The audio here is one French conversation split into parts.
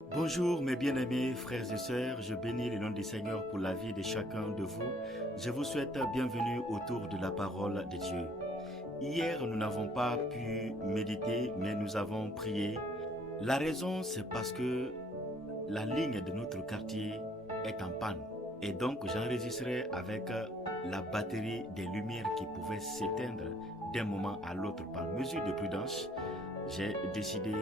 Bonjour mes bien-aimés frères et sœurs, je bénis le nom du Seigneur pour la vie de chacun de vous. Je vous souhaite bienvenue autour de la parole de Dieu. Hier, nous n'avons pas pu méditer, mais nous avons prié. La raison, c'est parce que la ligne de notre quartier est en panne. Et donc, j'enregistrais avec la batterie des lumières qui pouvaient s'éteindre d'un moment à l'autre. Par mesure de prudence, j'ai décidé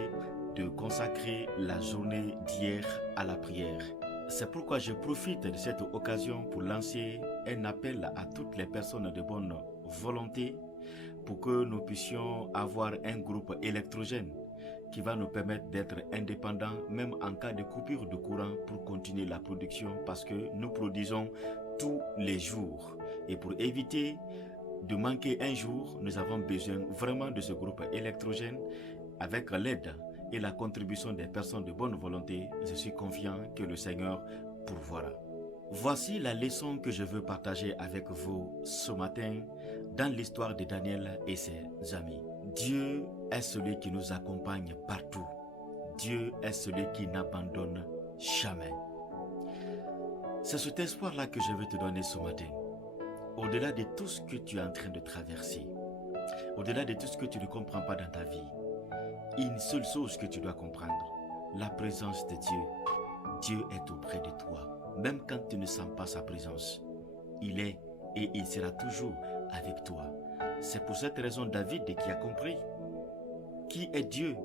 de consacrer la journée d'hier à la prière. C'est pourquoi je profite de cette occasion pour lancer un appel à toutes les personnes de bonne volonté pour que nous puissions avoir un groupe électrogène qui va nous permettre d'être indépendants même en cas de coupure de courant pour continuer la production parce que nous produisons tous les jours. Et pour éviter de manquer un jour, nous avons besoin vraiment de ce groupe électrogène. Avec l'aide et la contribution des personnes de bonne volonté, je suis confiant que le Seigneur pourvoira. Voici la leçon que je veux partager avec vous ce matin dans l'histoire de Daniel et ses amis. Dieu est celui qui nous accompagne partout. Dieu est celui qui n'abandonne jamais. C'est cet espoir-là que je veux te donner ce matin. Au-delà de tout ce que tu es en train de traverser, au-delà de tout ce que tu ne comprends pas dans ta vie, une seule chose que tu dois comprendre, la présence de Dieu. Dieu est auprès de toi. Même quand tu ne sens pas sa présence, il est et il sera toujours avec toi. C'est pour cette raison David qui a compris qui est Dieu.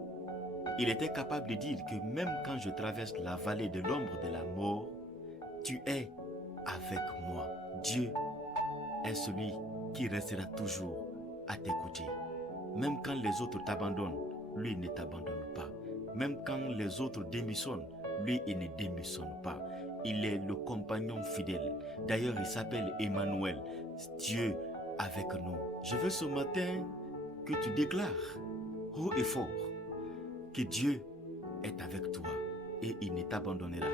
Il était capable de dire que même quand je traverse la vallée de l'ombre de la mort, tu es avec moi. Dieu est celui qui restera toujours à tes côtés. Même quand les autres t'abandonnent, lui ne t'abandonne pas. Même quand les autres démissionnent, lui il ne démissionne pas. Il est le compagnon fidèle. D'ailleurs, il s'appelle Emmanuel, Dieu avec nous. Je veux ce matin que tu déclares haut et fort que Dieu est avec toi et il ne t'abandonnera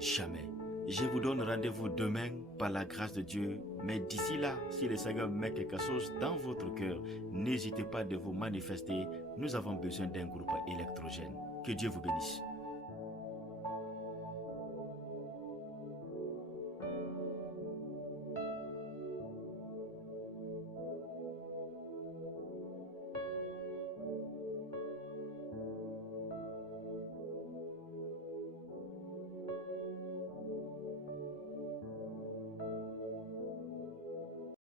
jamais. Je vous donne rendez-vous demain par la grâce de Dieu. Mais d'ici là, si le Seigneur met quelque chose dans votre cœur, n'hésitez pas de vous manifester. Nous avons besoin d'un groupe électrogène. Que Dieu vous bénisse.